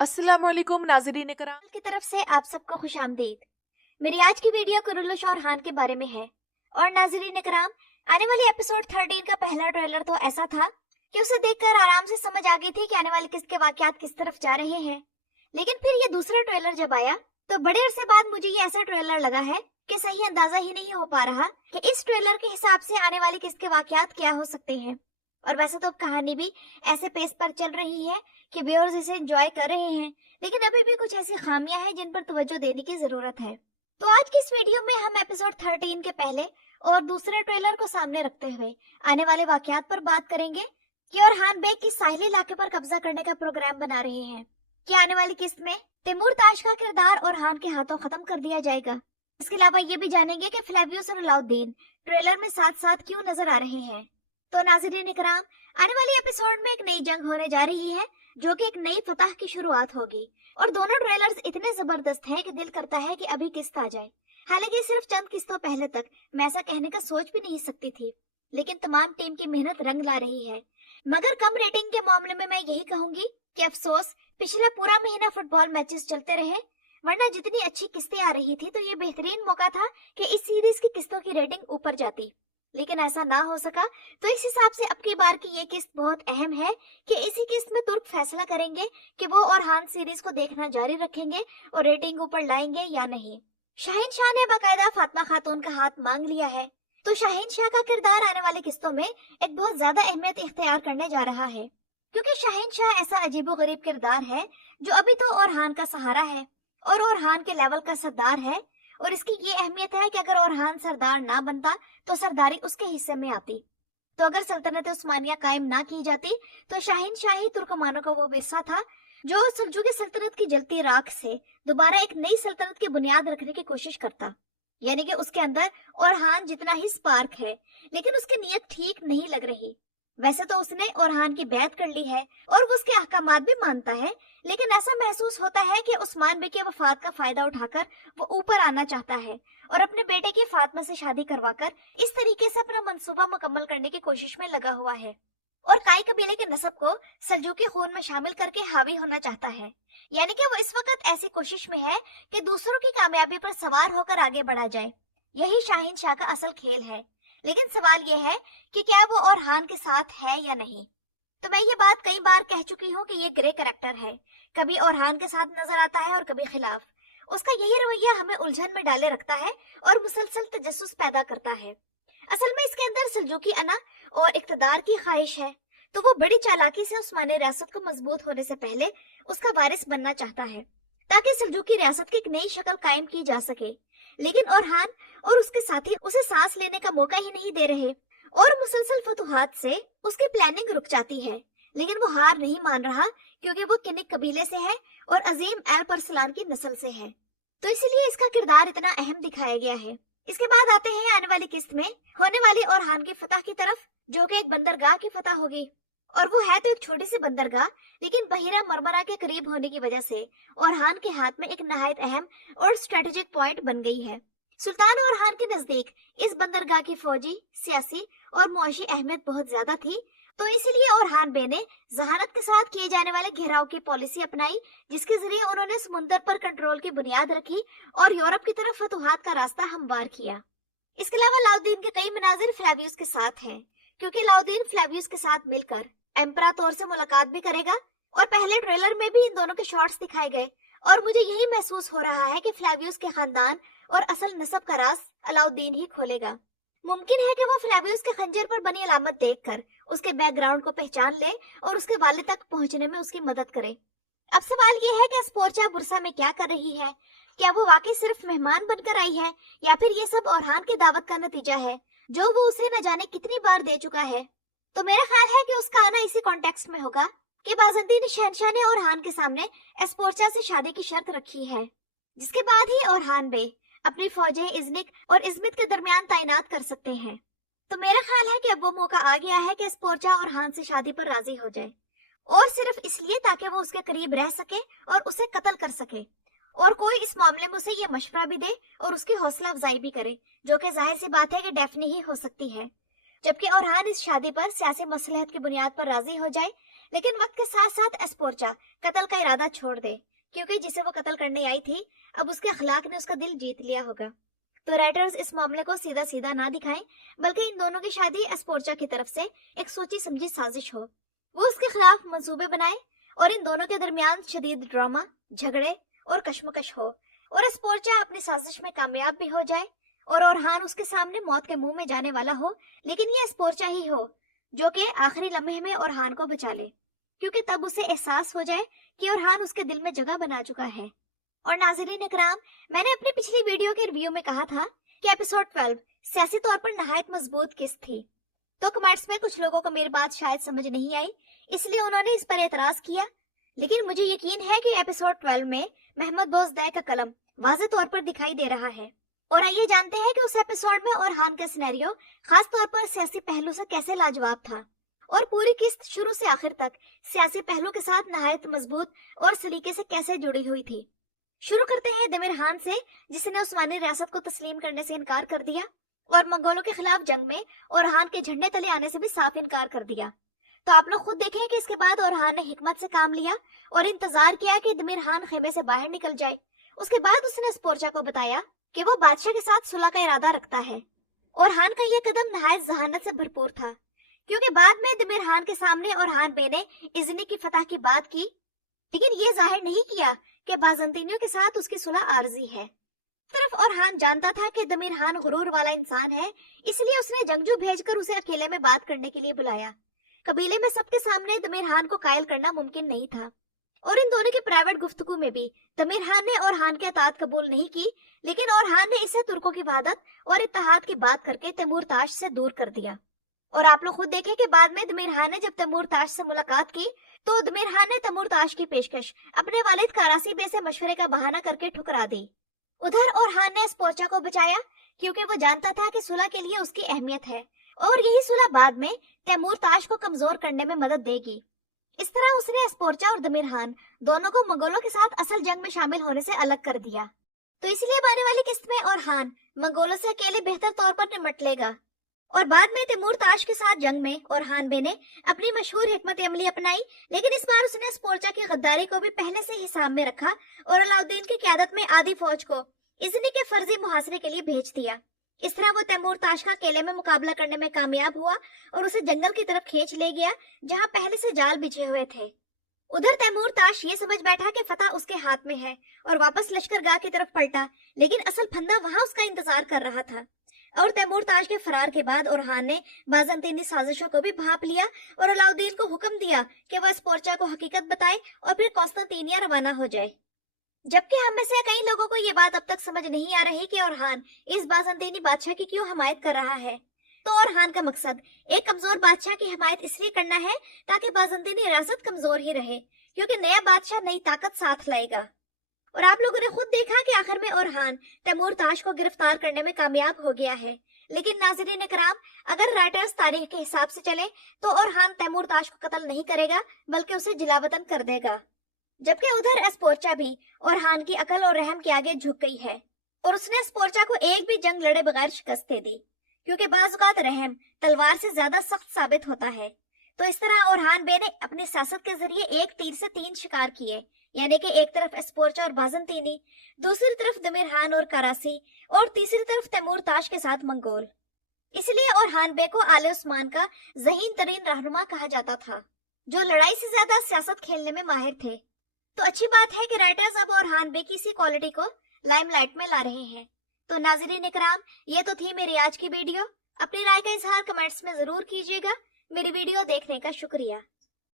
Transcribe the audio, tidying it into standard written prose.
अस्सलाम वालेकुम नाज़रीन कराम की तरफ से आप सबको खुश आमदीद। मेरी आज की वीडियो कुरुलुश और हान के बारे में है। और नाज़रीन कराम, आने वाली एपिसोड 13 का पहला ट्रेलर तो ऐसा था कि उसे देखकर आराम से समझ आ गई थी कि आने वाले किसके वाकयात किस तरफ जा रहे हैं। लेकिन फिर ये दूसरा ट्रेलर जब आया तो बड़े अरसे बाद मुझे ये ऐसा ट्रेलर लगा है कि सही अंदाजा ही नहीं हो पा रहा कि इस ट्रेलर के हिसाब से आने वाले किसके वाकयात क्या हो सकते हैं। और वैसे तो कहानी भी ऐसे पेस पर चल रही है कि व्यूअर्स इसे एंजॉय कर रहे हैं, लेकिन अभी भी कुछ ऐसी खामियां हैं जिन पर तवज्जो देने की जरूरत है। तो आज की इस वीडियो में हम एपिसोड 13 के पहले और दूसरे ट्रेलर को सामने रखते हुए आने वाले वाकयात पर बात करेंगे कि और बे किस साहिली इलाके पर कब्जा करने का प्रोग्राम बना रहे हैं। कि आने वाली किस्त में तैमूर ताश का किरदार और हान के हाथों खत्म कर दिया जाएगा। इसके अलावा ये भी जानेंगे कि फ्लेवियस और अलाउद्दीन ट्रेलर में साथ साथ क्यों नजर आ रहे हैं। तो नाज़रीन इकराम, आने वाली एपिसोड में एक नई जंग होने जा रही है जो कि एक नई फतह की शुरुआत होगी। और दोनों ट्रेलर्स इतने जबरदस्त हैं कि दिल करता है कि अभी किस्त आ जाए। हालांकि सिर्फ चंद किस्तों पहले तक मैं ऐसा कहने का सोच भी नहीं सकती थी, लेकिन तमाम टीम की मेहनत रंग ला रही है। मगर कम रेटिंग के मामले में मैं यही कहूंगी कि अफसोस पिछला पूरा महीना फुटबॉल मैचेस चलते रहे, वरना जितनी अच्छी किस्तें आ रही थी तो ये बेहतरीन मौका था कि इस सीरीज की किस्तों की रेटिंग ऊपर जाती। लेकिन ऐसा ना हो सका, तो इस हिसाब से अब की बार की ये किस्त बहुत अहम है कि इसी किस्त में तुर्क फैसला करेंगे कि वो और हान सीरीज को देखना जारी रखेंगे और रेटिंग ऊपर लाएंगे या नहीं। शाहीन शाह ने बाकायदा फातिमा खातून का हाथ मांग लिया है, तो शाहीन शाह का किरदार आने वाली किस्तों में एक बहुत ज्यादा अहमियत इख्तियार करने जा रहा है, क्योंकि शाहीन शाह ऐसा अजीबोगरीब किरदार है जो अभी तो और हान का सहारा है और हान के लेवल का सरदार है। और इसकी ये अहमियत है कि अगर औरहान सरदार ना बनता तो सरदारी उसके हिस्से में आती। तो अगर सल्तनत उस्मानिया कायम ना की जाती तो शाहीन शाही तुर्कमानों का वो विरसा था जो सल्जुकी सल्तनत की जलती राख से दोबारा एक नई सल्तनत की बुनियाद रखने की कोशिश करता। यानी कि उसके अंदर औरहान जितना ही स्पार्क है, लेकिन उसकी नीयत ठीक नहीं लग रही। वैसे तो उसने औरहान की बैत कर ली है और वो उसके अहकामात भी मानता है, लेकिन ऐसा महसूस होता है कि उस्मान बे की वफात का फायदा उठाकर वो ऊपर आना चाहता है और अपने बेटे की फातिमा से शादी करवाकर इस तरीके से अपना मंसूबा मुकम्मल करने की कोशिश में लगा हुआ है। और काई कबीले के नस्ब को सल्जूकी खून में शामिल करके हावी होना चाहता है। यानी कि वो इस वक्त ऐसी कोशिश में है कि दूसरों की कामयाबी पर सवार होकर आगे बढ़ा जाए। यही शाहीन शाह का असल खेल है। लेकिन सवाल ये है कि क्या वो और हान के साथ है या नहीं। तो मैं ये बात कई बार कह चुकी हूँ कि ये ग्रे कैरेक्टर है, कभी औरहान के साथ नजर आता है और कभी खिलाफ। उसका यही रवैया हमें उलझन में डाले रखता है और मुसलसल तजस्सुस पैदा करता है। असल में इसके अंदर सल्जूकी अना और इक्तदार की ख्वाहिश है, तो वो बड़ी चालाकी से उस्मानी रियासत को मजबूत होने से पहले उसका वारिस बनना चाहता है, ताकि सल्जूकी रियासत की एक नई शक्ल कायम की जा सके। लेकिन औरहान और उसके साथी उसे सांस लेने का मौका ही नहीं दे रहे और मुसलसल फतूहात से उसकी प्लानिंग रुक जाती है। लेकिन वो हार नहीं मान रहा, क्योंकि वो किनिक कबीले से है और अजीम एल परसलान की नस्ल से है, तो इसलिए इसका किरदार इतना अहम दिखाया गया है। इसके बाद आते हैं आने वाली किस्त में होने वाली औरहान की फतह की तरफ, जो कि एक बंदरगाह की फतह होगी। और वो है तो एक छोटी सी बंदरगाह, लेकिन बहिरा मरमरा के करीब होने की वजह से औरहान के हाथ में एक नहायत अहम और स्ट्रेटेजिक पॉइंट बन गई है। सुल्तान औरहान के नजदीक इस बंदरगाह की फौजी, सियासी और मुआशी अहमियत बहुत ज्यादा थी, तो इसीलिए औरहान बे ने जहानत के साथ किए जाने वाले घेराव की पॉलिसी अपनाई, जिसके जरिए उन्होंने समुद्र पर कंट्रोल की बुनियाद रखी और यूरोप की तरफ फतूहात का रास्ता हमवार किया। इसके अलावा अलाउद्दीन के कई मनाजिर फ्लेवियस के साथ हैं, क्योंकि अलाउद्दीन फ्लेवियस के साथ मिलकर एम्परातोर से मुलाकात भी करेगा। और पहले ट्रेलर में भी इन दोनों के शॉट्स दिखाए गए और मुझे यही महसूस हो रहा है कि फ्लेवियस के खानदान और असल नस्ब का राज अलाउद्दीन ही खोलेगा। मुमकिन है कि वो फ्लेवियस के खंजर पर बनी अलामत देखकर उसके बैकग्राउंड को पहचान ले और उसके वालिद तक पहुंचने में उसकी मदद करे। अब सवाल ये है कि स्पोर्चा बुरसा में क्या कर रही है। क्या वो वाकई सिर्फ मेहमान बनकर आई है या फिर ये सब औरहान की दावत का नतीजा है जो वो उसे न जाने कितनी बार दे चुका है। तो मेरा ख्याल है कि उसका आना इसी कॉन्टेक्स्ट में होगा कि बाज़ंतीन शहनशाह ने औरहान के सामने एस्पोर्चा से शादी की शर्त रखी है, जिसके बाद ही औरहान बे अपनी फौजें इज़निक और इज़मित के दरमियान तैनात कर सकते हैं। तो मेरा ख्याल है कि अब वो मौका आ गया है कि एस्पोर्चा औरहान से शादी पर राजी हो जाए, और सिर्फ इसलिए ताकि वो उसके करीब रह सके और उसे कत्ल कर सके। और कोई इस मामले में उसे ये मशवरा भी दे और उसकी हौसला अफजाई भी करे, जो कि जाहिर सी बात है कि डेफनी ही हो सकती है। जबकि औरहान इस शादी पर सियासी मसलहत की बुनियाद पर राजी हो जाए, लेकिन वक्त के साथ साथ एस्पोर्चा कत्ल का इरादा छोड़ दे, क्योंकि जिसे वो कत्ल करने आई थी अब उसके अखलाक ने उसका दिल जीत लिया होगा। तो राइटर्स इस मामले को सीधा सीधा ना दिखाएं, बल्कि इन दोनों की शादी एस्पोर्चा की तरफ से एक सोची समझी साजिश हो। वो उसके खिलाफ मंसूबे बनाए और इन दोनों के दरमियान शदीद ड्रामा, झगड़े और कश्मकश हो, और एस्पोर्चा अपनी साजिश में कामयाब भी हो जाए और ओरहान उसके सामने मौत के मुंह में जाने वाला हो, लेकिन ये एस्पोर्चा ही हो जो कि आखिरी लम्हे में ओरहान को बचा ले, क्योंकि तब उसे एहसास हो जाए कि ओरहान उसके दिल में जगह बना चुका है। और नाज़रीन इकराम, मैंने अपनी पिछली वीडियो के रिव्यू में कहा था कि एपिसोड 12 सियासी तौर पर नहायत मजबूत किस्त थी। तो कमेंट्स में कुछ लोगों को मेरी बात शायद समझ नहीं आई, इसलिए उन्होंने इस पर एतराज किया, लेकिन मुझे यकीन है कि एपिसोड 12 में महमूद बोजदाई का कलम वाज़ेह तौर पर दिखाई दे रहा है। और आइए जानते हैं कि उस एपिसोड में ओरहान का सिनेरियो खास तौर पर सियासी पहलू से कैसे लाजवाब था, और पूरी किस्त शुरू से आखिर तक सियासी पहलू के साथ नहायत मजबूत और सलीके से कैसे जुड़ी हुई थी। शुरू करते हैं दमिर खान से, जिसने उस्मानी रियासत को तस्लीम करने से इनकार कर दिया और मंगोलों के खिलाफ जंग में ओरहान के झंडे तले आने से भी साफ इनकार कर दिया। तो आप लोग खुद देखें कि इसके बाद ओरहान ने हिकमत से काम लिया और इंतजार किया कि दमिर खान खेमे से बाहर निकल जाए। उसके बाद उसने एस्पोर्चा को बताया कि वो बादशाह के साथ सुलह का इरादा रखता है। ओरहान का यह कदम नहायत जहानत से भरपूर था, क्योंकि बाद में दमिर खान के सामने ओरहान बे ने इज़नी की फतह की बात की, लेकिन ये जाहिर नहीं किया कि बाज़ंतीनियों के साथ उसकी सुलह आर्जी है। तरफ ओरहान जानता था कि दमिर खान गुरूर वाला इंसान है, इसलिए उसने जंगजू भेजकर उसे अकेले में बात करने के लिए बुलाया। कबीले में सबके सामने दमिर खान को कायल करना मुमकिन नहीं था, और इन दोनों की प्राइवेट गुफ्तगू में भी दमिर खान ने ओरहान की अतात कबूल नहीं की, लेकिन ओरहान ने इसे तुर्कों की वहादत और इत्तेहाद की बात करके तैमूर ताश से दूर कर दिया। और आप लोग खुद देखें कि बाद में दमिर खान ने जब तैमूर ताश से मुलाकात की तो दमिर खान ने तैमूर ताश की पेशकश अपने वालिद कारासी बे से मशवरे का बहाना करके ठुकरा दी। उधर ओरहान ने एस्पोर्चा को बचाया, क्योंकि वो जानता था कि सुलह के लिए उसकी अहमियत है, और यही सुलह बाद में तैमूर ताश को कमजोर करने में मदद देगी। इस तरह उसने एस्पोर्चा और दमिर खान दोनों को मंगोलों के साथ असल जंग में शामिल होने से अलग कर दिया। तो इसलिए आने वाली किस्त में ओरहान मंगोलों से अकेले बेहतर तौर पर निपट लेगा। और बाद में तैमूर ताश के साथ जंग में ओरहान बे ने अपनी मशहूर हिकमत अमली अपनाई, लेकिन इस बार उसने एस्पोर्चा की गद्दारी को भी पहले से हिसाब में रखा और अलाउद्दीन की क़यादत में आधी फौज को इज़नी के फर्जी मुहासरे के लिए भेज दिया। इस तरह वो तैमूर ताश का अकेले में मुकाबला करने में कामयाब हुआ और उसे जंगल की तरफ खींच ले गया, जहाँ पहले से जाल बिछे हुए थे। उधर तैमूर ताश ये समझ बैठा कि फतह उसके हाथ में है और वापस लश्करगाह की तरफ पलटा, लेकिन असल फंदा वहाँ उसका इंतजार कर रहा था। और तैमूर ताश के फरार के बाद ओरहान ने बाज़ंतीनी साजिशों को भी भांप लिया और अलाउद्दीन को हुक्म दिया कि वह एस्पोर्चा को हकीकत बताए और फिर कॉन्स्टेंटिनिया रवाना हो जाए। जबकि हम में से कई लोगों को ये बात अब तक समझ नहीं आ रही कि ओरहान इस बाज़ंतीनी बादशाह की क्यों हमायत कर रहा है। तो ओरहान का मकसद एक कमजोर बादशाह की हमायत इसलिए करना है ताकि बाज़ंतीनी रियासत कमजोर ही रहे, क्योंकि नया बादशाह नई ताकत साथ लाएगा। और आप लोगों ने खुद देखा कि आखिर में ओरहान तैमूर ताश को गिरफ्तार करने में कामयाब हो गया है। लेकिन नाज़रीन इकराम, अगर राइटर्स तारीख के हिसाब से चले तो ओरहान तैमूर ताश को कत्ल नहीं करेगा, बल्कि उसे जिलावतन कर देगा। जबकि उधर एस्पोर्चा भी ओरहान की अकल और रहम के आगे झुक गई है, और उसने एस्पोर्चा को एक भी जंग लड़े बगैर शिकस्त दे दी, क्योंकि बाज़ औक़ात रहम तलवार से ज्यादा सख्त साबित होता है। तो इस तरह ओरहान बे ने अपनी सियासत के जरिए एक तीर से तीन शिकार किए, यानी कि एक तरफ एस्पोर्चा और बाज़ंतीनी, दूसरी तरफ दमिर खान और करासी, और तीसरी तरफ तैमूर ताश के साथ मंगोल। इसलिए ओरहान बे को आले उस्मान का ज़हीन तरीन रहनुमा कहा जाता था, जो लड़ाई से ज्यादा सियासत खेलने में माहिर थे। तो अच्छी बात है कि राइटर्स अब ओरहान बे की इसी क्वालिटी को लाइमलाइट में ला रहे हैं। तो नाज़रीन इकराम, ये तो थी मेरी आज की वीडियो। अपनी राय का इजहार कमेंट्स में जरूर कीजिएगा। मेरी वीडियो देखने का शुक्रिया।